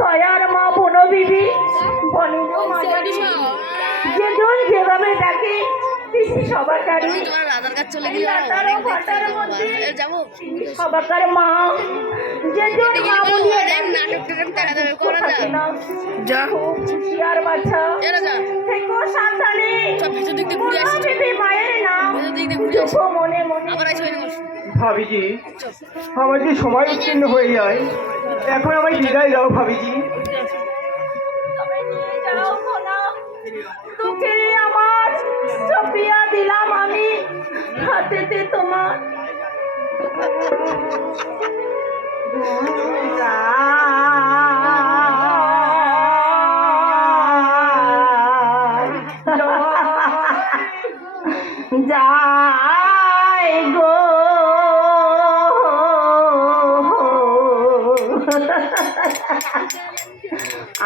দয়ার মা বনবিবি যেজন যেভাবে ডাকে সবাকারী সবাকার মা যেজন মা বলিয়া আর বাচ্চা থেকো সাবধানে মায়ের নাম মনে মনে। ভাবিজি আমার যে সময় উত্তীর্ণ হয়ে যায়, এখন আমায় বিদায় দাও ভাবিজি। তোকে আমার চপিয়া দিলাম আমি হাতেতে তোমার। যাই গো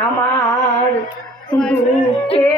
আমার দুঃখে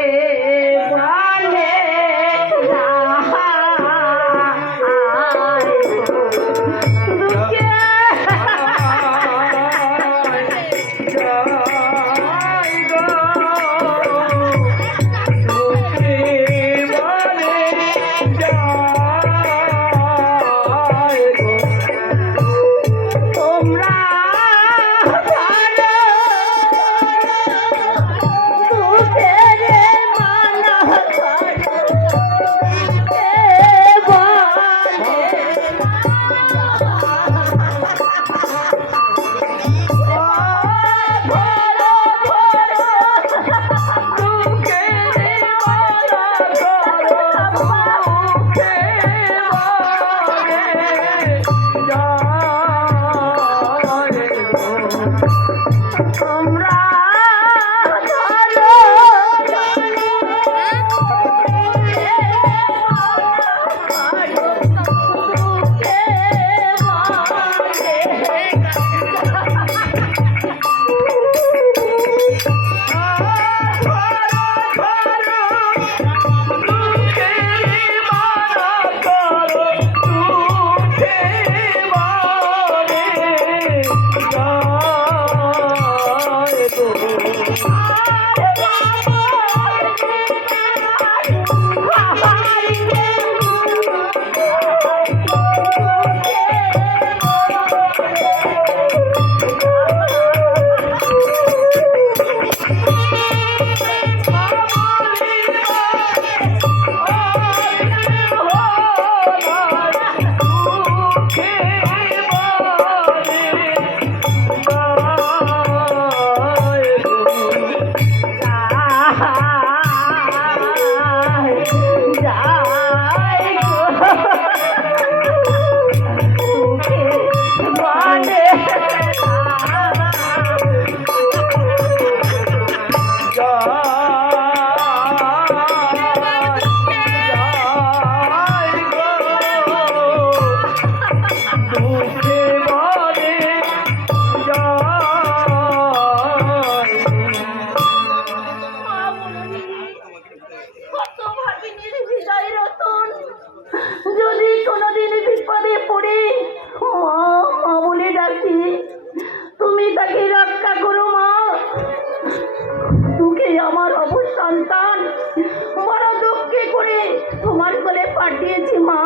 বলে পাঠিয়েছি মা,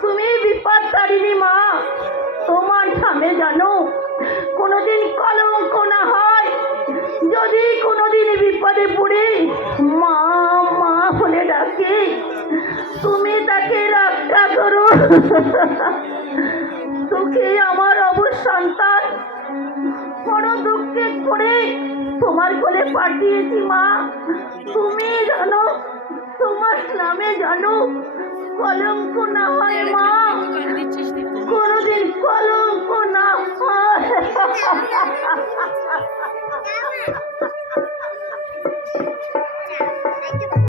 তুমি বিপদ তারিণী মা, তোমার নামে জানো কোনোদিন কলঙ্ক না হয়। যদি কোনোদিন বিপদে পড়ে মা মা বলে ডাকে, তুমি তাকে রক্ষা করো। তোকে আমার অবশ সন্তান বড় দুঃখে করে তোমার কোলে পাঠিয়েছি মা। তুমি জানো তোমার নামে জানো কলঙ্ক না হয় মা, কোনোদিন কলঙ্ক না হয়।